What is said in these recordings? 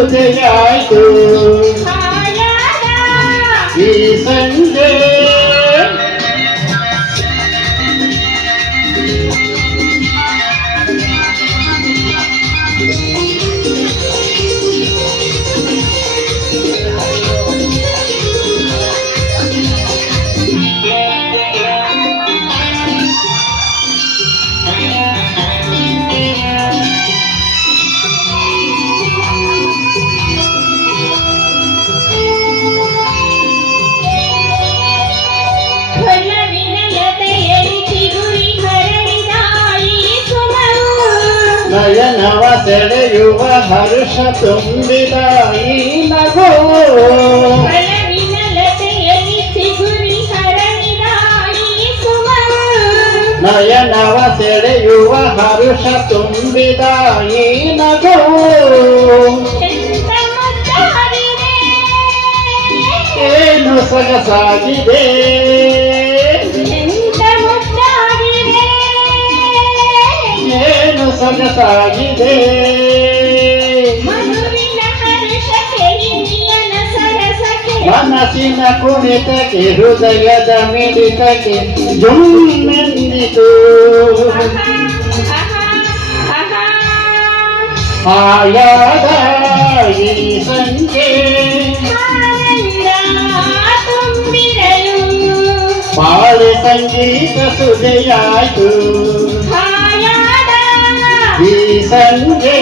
ಸುದೆಯಾಯ್ತು ಈ ಸಂಜೆ ನಯನವ ಸೆಳೆಯುವ ಹರ್ಷ ತುಂಬಿದ ಈ ನಗು ನಯನವ ಸೆಳೆಯುವ ಹರ್ಷ ತುಂಬಿದ ಈ ನಗು ಏನು ಸೊಗಸಾಗಿದೆ ಏನು ಸೊಗಸಾಗಿದೆ ಮನಸ್ಸಿನ ಕುಣಿತಕ್ಕೆ ಹೃದಯದ ಮಿಡಿತಕ್ಕೆ ಜುಮ್ಮೆಂದಿತು ಆಯಾದ ಈ ಸಂಜೆ ಬಾಳೆ ಸಂಗೀತ ಸುದೆಯಾಯ್ತು ಈ ಸಂಜೆ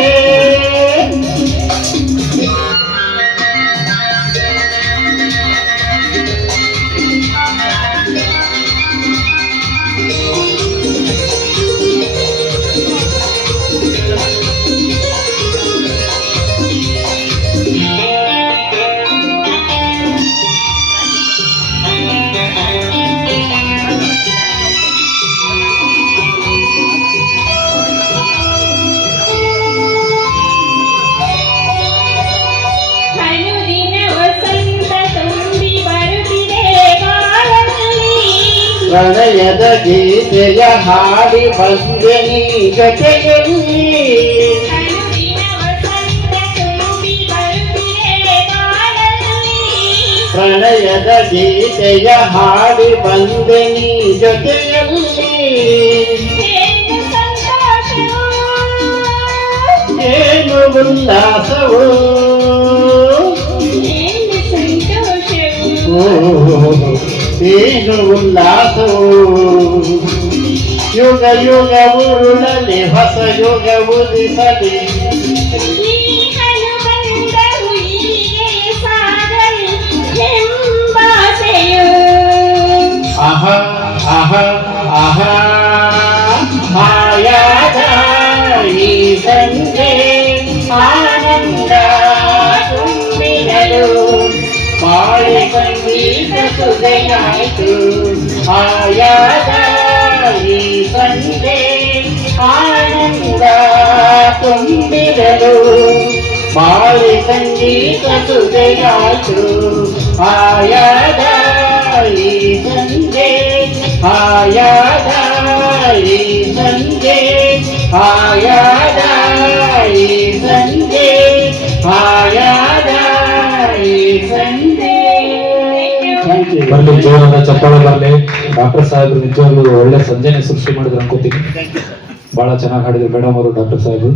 ಪ್ರಣಯದ ಗೀತೆಯ ಹಾಡಿ ಬಂದೆ ನೀ ಜೊತೆಯಲ್ಲಿ ಪ್ರಣಯದ ಗೀತೆಯ ಹಾಡಿ ಬಂದೆ ನೀ ಜೊತೆಯಲ್ಲಿ ಏನು ಉಲ್ಲಾಸವು ಏನು ಉಲ್ಲಾಸವು ಯುಗ ಯುಗ ಉರುಳಲಿ ಹೊಸ ಯುಗ ಉದಿಸಲಿ ಅಹ ಅಹ ಅಹ ಆಯಾದ ಈ ಸಂಜೆ ಆನಂದ ತುಂಬಿದಳು ಬಾಳೆ ಸಂಗೀತ ಸುದೆಯಾಯ್ತು ಆಯಾದ ಈ ಸಂಜೆ ಆನಂದ ತುಂಬಿದಳು ಬಾಳೆ ಸಂಗೀತ ಸುದೆಯಾಯ್ತು ಆಯಾದ ಈ ಸಂಜೆ ಆಯಾದ ಈ ಸಂಜೆ ಆಯಾದ ಈ ಸಂಜೆ ಆಯಾದ ಈ ಸಂಜೆ. ಬರ್ಲಿ ಜೋರಾದ ಚಪ್ಪಾಳೆ ಬರ್ಲಿ. ಡಾಕ್ಟರ್ ಸಾಹೇಬ್ರು ನಿಜವಾಗ್ಲೂ ಒಳ್ಳೆ ಸಂಜೆನೆ ಸೃಷ್ಟಿ ಮಾಡಿದ್ರು ಅನ್ಕೋತೀನಿ. ಬಹಳ ಚೆನ್ನಾಗಿ ಹಾಡಿದ್ರು ಮೇಡಮ್ ಅವರು ಡಾಕ್ಟರ್ ಸಾಹೇಬ್ರು.